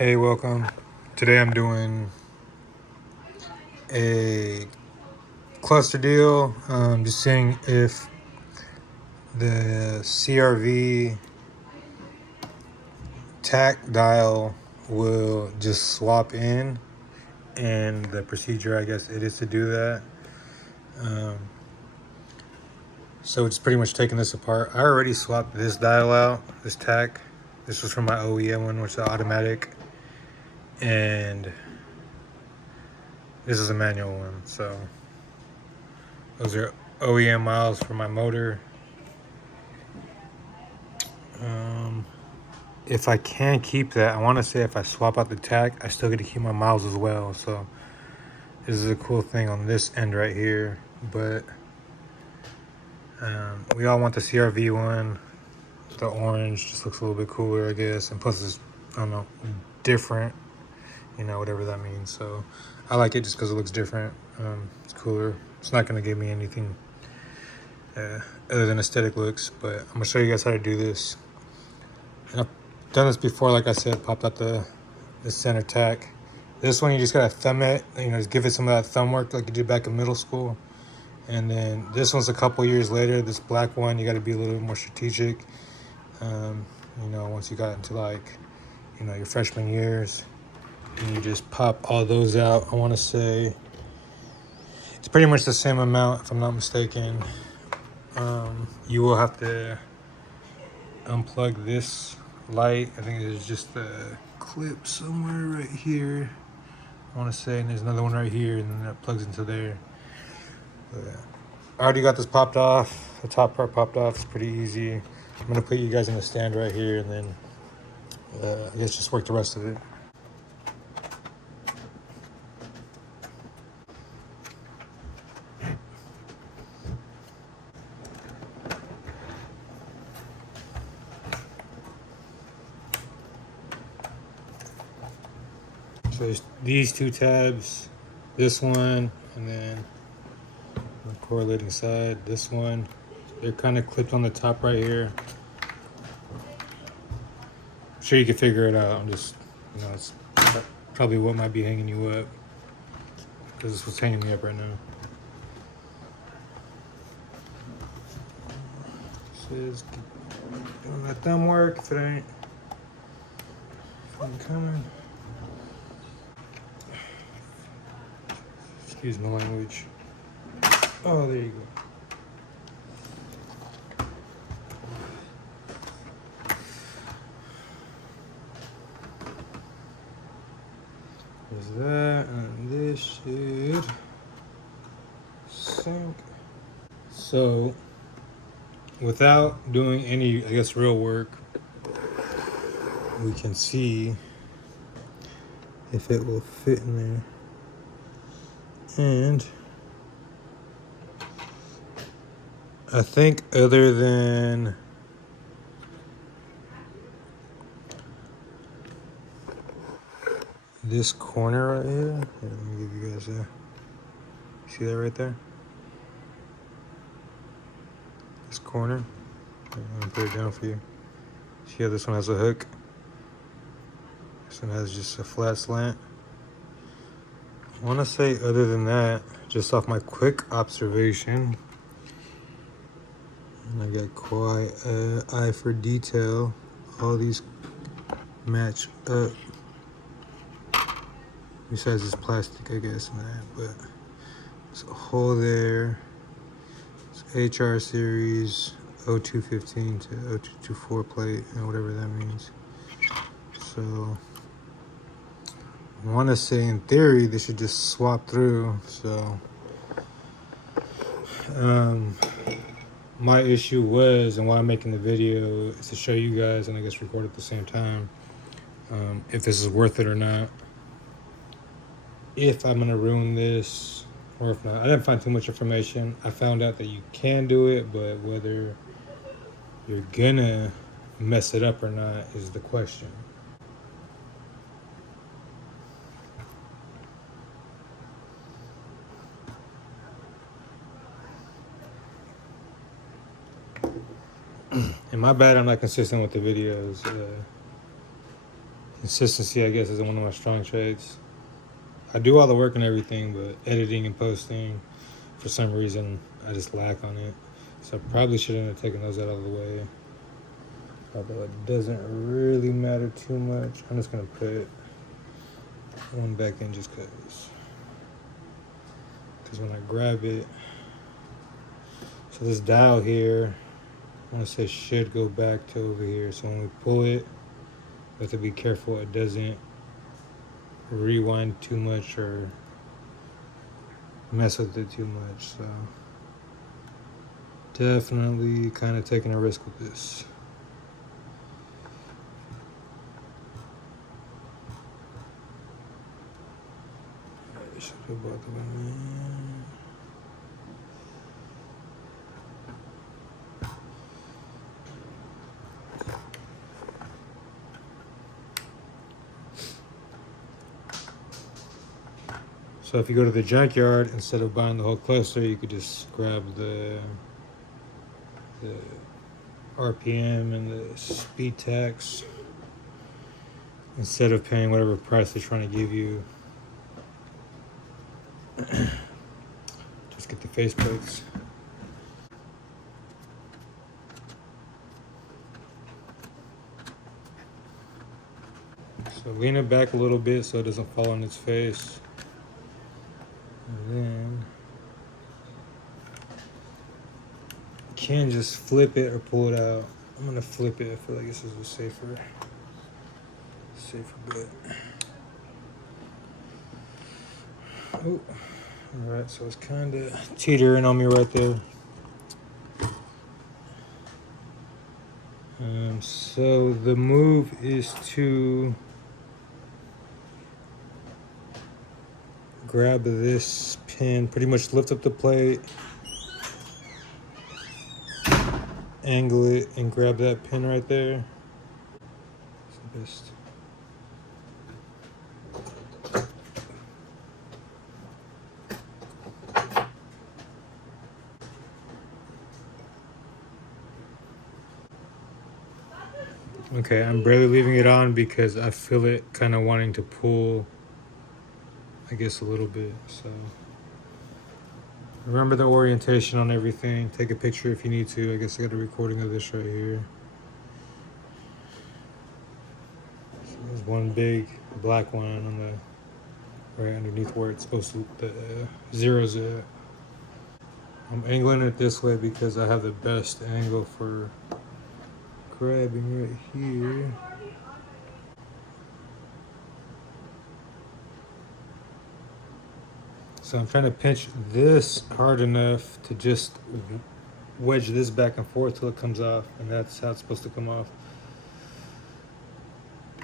Hey, welcome. Today I'm doing a cluster deal. Just seeing if the CRV Tach dial will just swap in, and the procedure, I guess, it is to do that. So it's pretty much taking this apart. I already swapped this dial out, this Tach. This was from my OEM one, which is automatic, and this is a manual one. So those are OEM miles for my motor. If I can keep that, I want to say if I swap out the Tach, I still get to keep my miles as well. So this is a cool thing on this end right here. But we all want the CRV one. The orange just looks a little bit cooler, I guess. And plus it's, I don't know, different. You know, whatever that means. So I like it just because it looks different. It's cooler. It's not going to give me anything other than aesthetic looks. But I'm going to show you guys how to do this. And I've done this before, like I said, popped out the center Tach. This one, you just gotta thumb it, just give it some of that thumb work like you did back in middle school. And then this one's a couple years later, this black one, you gotta be a little bit more strategic. Once you got into your freshman years, and you just pop all those out. I wanna say it's pretty much the same amount, if I'm not mistaken. You will have to unplug this light. I think there's just a clip somewhere right here, I want to say, and there's another one right here, and then that plugs into there. But I already got this popped off. The top part popped off. It's pretty easy. I'm gonna put you guys in the stand right here, and then I guess just work the rest of it. So there's these two tabs, this one, and then the correlating side, this one. They're kind of clipped on the top right here. I'm sure you can figure it out. I'm just, it's probably what might be hanging you up, because it's what's hanging me up right now. Says doing that thumb work if it ain't coming. Excuse my language. Oh, there you go. There's that, and this should sync. So, without doing any, I guess, real work, we can see if it will fit in there. And I think other than this corner right here, let me give you guys a, see that right there? This corner, I'm gonna put it down for you. See how this one has a hook? This one has just a flat slant. I wanna say other than that, just off my quick observation, and I got quite an eye for detail, all these match up. Besides this plastic, I guess, and that, but there's a hole there. It's HR series 0215 to 0224 plate, and whatever that means. So I want to say in theory they should just swap through. So my issue was, and why I'm making the video, is to show you guys, and I guess record at the same time, if this is worth it or not. If I'm gonna ruin this or if not. I didn't find too much information. I found out that you can do it, but whether you're gonna mess it up or not is the question. And my bad, I'm not consistent with the videos. Consistency, I guess, isn't one of my strong traits. I do all the work and everything, but editing and posting, for some reason, I just lack on it. So I probably shouldn't have taken those out of the way. Although it doesn't really matter too much. I'm just gonna put one back in just cause when I grab it, so this dial here, I want to say should go back to over here. So when we pull it, we have to be careful it doesn't rewind too much or mess with it too much. So definitely kind of taking a risk with this. Should go both of them in. So if you go to the junkyard, instead of buying the whole cluster, you could just grab the RPM and the speed tax instead of paying whatever price they're trying to give you. Just get the faceplates. So lean it back a little bit so it doesn't fall on its face. And then you can just flip it or pull it out. I'm gonna flip it. I feel like this is a safer bet. Oh, all right. So it's kind of teetering on me right there. So the move is to grab this pin, pretty much lift up the plate, angle it, and grab that pin right there. It's the best. Okay, I'm barely leaving it on because I feel it kind of wanting to pull, I guess, a little bit. So remember the orientation on everything. Take a picture if you need to. I guess I got a recording of this right here. So there's one big black one on the right underneath where it's supposed to, the zeros at. I'm angling it this way because I have the best angle for grabbing right here. So I'm trying to pinch this hard enough to just wedge this back and forth till it comes off, and that's how it's supposed to come off.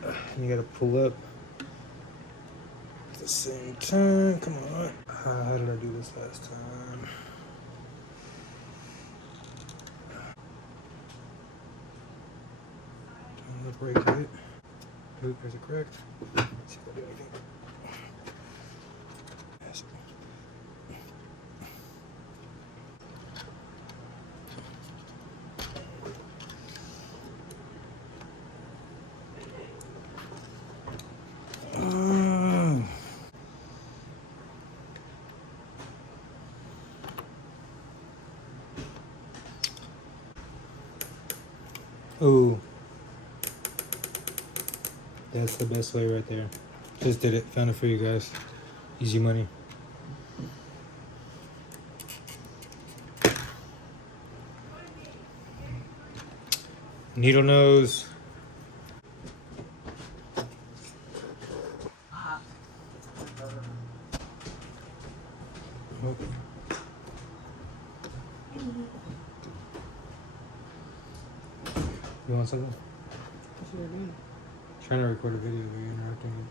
And you gotta pull up at the same time. Come on. How did I do this last time? Don't break it. Oop, is it correct? Let's see if I do anything. Yes. Ooh. That's the best way right there. Just did it. Found it for you guys. Easy money. Needle nose. Oh. You want something? What you doing? Trying to record a video, but you're interrupting me.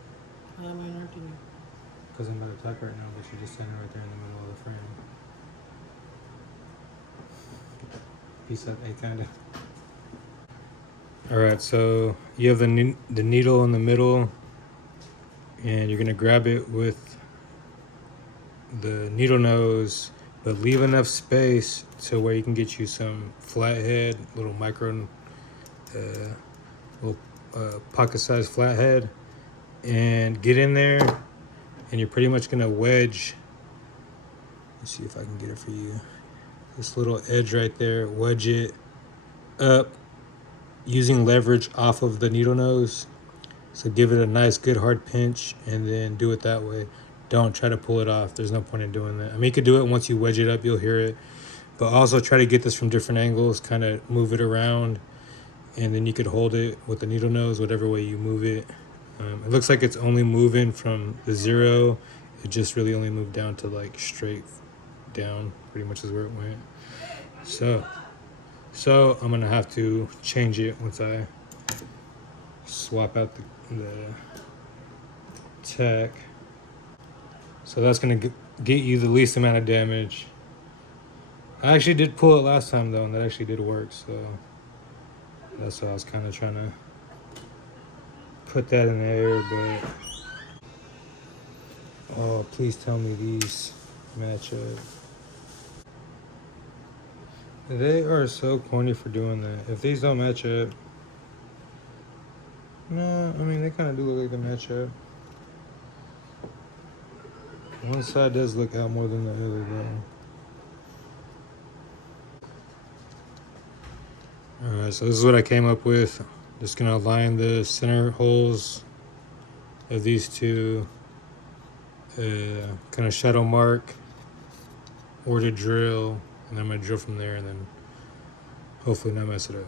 Why am I interrupting you? Because I'm about to talk right now, but you're just standing right there in the middle of the frame. Peace out, kinda. Alright, so you have the needle in the middle, and you're going to grab it with the needle nose, but leave enough space to where you can get you some flathead, little micro, little pocket-sized flathead, and get in there, and you're pretty much gonna wedge. Let's see if I can get it for you. This little edge right there, wedge it up using leverage off of the needle nose. So give it a nice, good hard pinch, and then do it that way. Don't try to pull it off. There's no point in doing that. I mean, you could do it once you wedge it up, you'll hear it. But also try to get this from different angles, kind of move it around, and then you could hold it with the needle nose, whatever way you move it. It looks like it's only moving from the 0. It just really only moved down to like straight down, pretty much is where it went. So I'm gonna have to change it once I swap out the Tach. So that's gonna get you the least amount of damage. I actually did pull it last time though, and that actually did work. So that's why I was kind of trying to put that in there. But oh, please tell me these match up. They are so corny for doing that. If these don't match up, no, I mean they kind of do look like they match up. One side does look out more than the other though. Alright, so this is what I came up with. Just gonna line the center holes of these two, kind of shadow mark or to drill, and I'm gonna drill from there and then hopefully not mess it up.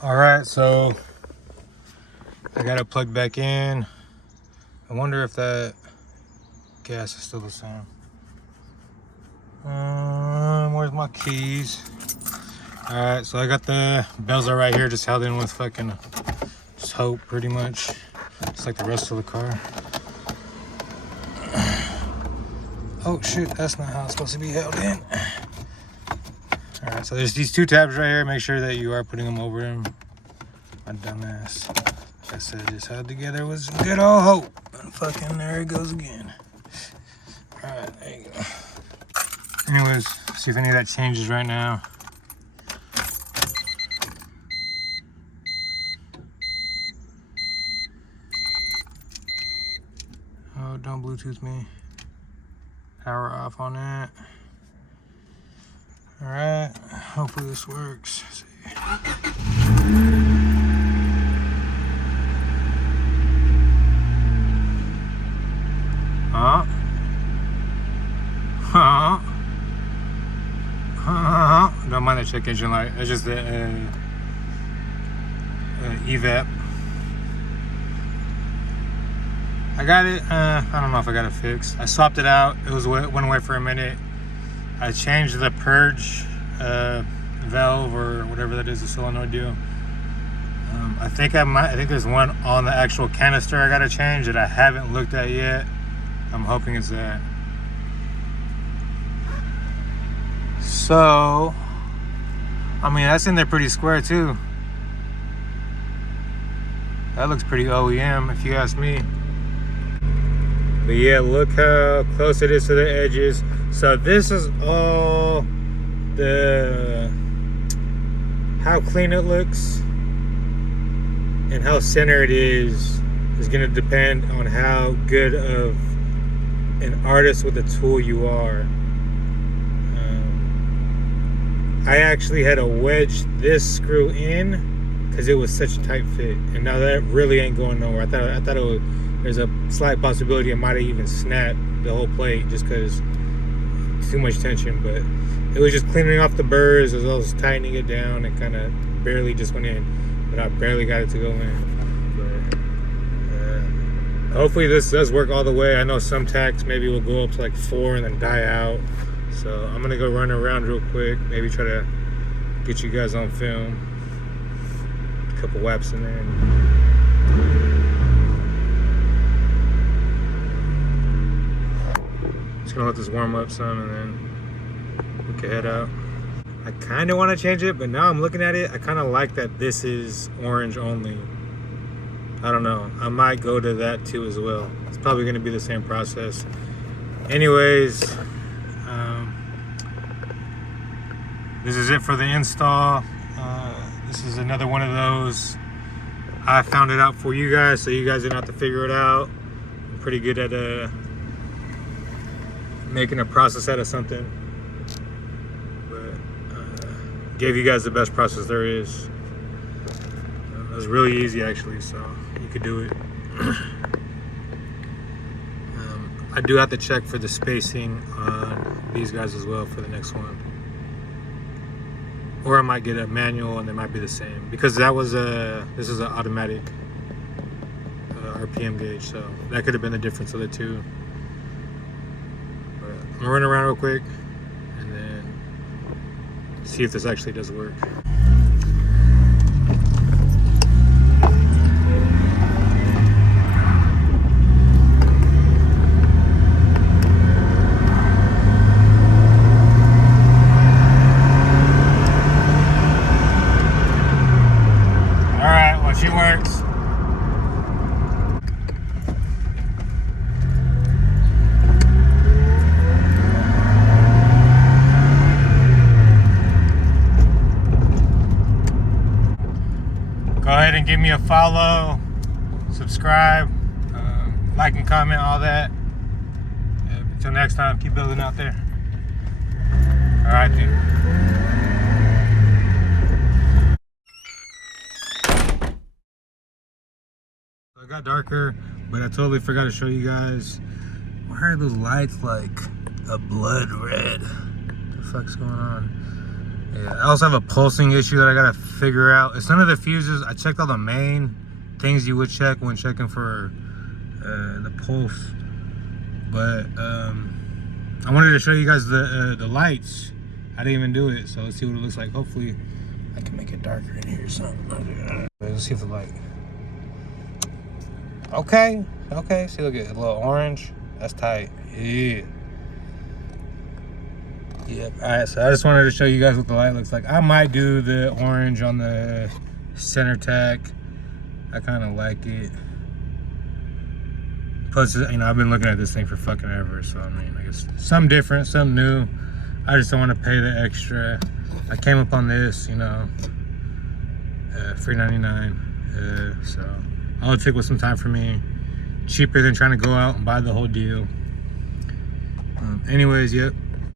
All right, so I got it plugged back in. I wonder if that gas is still the same. Where's my keys? All right, so I got the bezel right here, just held in with fucking just hope, pretty much. Just like the rest of the car. Oh shit, that's not how it's supposed to be held in. All right, so there's these two tabs right here. Make sure that you are putting them over them. My dumbass. Like I said, just held together with some good old hope. And fucking there it goes again. All right, there you go. Anyways, see if any of that changes right now. Oh, don't Bluetooth me. Power off on that. All right, hopefully this works. Let's see. Don't mind the check engine light. It's just the evap. I got it. I don't know if I got it fixed. I swapped it out. It went away for a minute. I changed the purge valve or whatever that is, the solenoid deal. I think there's one on the actual canister I gotta change that I haven't looked at yet. I'm hoping it's that. So, I mean, that's in there pretty square too. That looks pretty OEM if you ask me. But yeah, look how close it is to the edges. So this is all how clean it looks and how centered it is gonna depend on how good of an artist with a tool you are. I actually had to wedge this screw in because it was such a tight fit, and now that really ain't going nowhere. I thought there's a slight possibility it might have even snapped the whole plate just because too much tension, but it was just cleaning off the burrs as well as tightening it down and kind of barely just went in, but I barely got it to go in. But hopefully this does work all the way. I know some tachs maybe will go up to like 4 and then die out. So I'm gonna go run around real quick, maybe try to get you guys on film. A couple whaps in there. Just gonna let this warm up some and then we can head out. I kinda wanna change it, but now I'm looking at it, I kinda like that this is orange only. I don't know, I might go to that too as well. It's probably gonna be the same process. Anyways, this is it for the install. This is another one of those. I found it out for you guys, so you guys didn't have to figure it out. I'm pretty good at making a process out of something. But gave you guys the best process there is. It was really easy actually, so you could do it. I do have to check for the spacing on these guys as well for the next one. Or I might get a manual and they might be the same, because that was this is an automatic RPM gauge, so that could have been the difference of the two. But I'm gonna run around real quick and then see if this actually does work. Alright, well, she works. Go ahead and give me a follow, subscribe, like and comment, all that. Until next time, keep building out there. All right, then. So it got darker, but I totally forgot to show you guys. Why are those lights like a blood red? What the fuck's going on? Yeah, I also have a pulsing issue that I gotta figure out. It's none of the fuses. I checked all the main things you would check when checking for the pulse, but I wanted to show you guys the lights. I didn't even do it, so let's see what it looks like. Hopefully, I can make it darker in here or something. Let's see if the light. Okay. See, look at a little orange. That's tight. Yeah. Yep. Alright, so I just wanted to show you guys what the light looks like. I might do the orange on the center tack. I kind of like it. Plus, you know, I've been looking at this thing for fucking ever, so I mean, I guess something different, something new. I just don't want to pay the extra. I came up on this, you know, $3.99. So all it took was some time for me. Cheaper than trying to go out and buy the whole deal. Anyways, yep.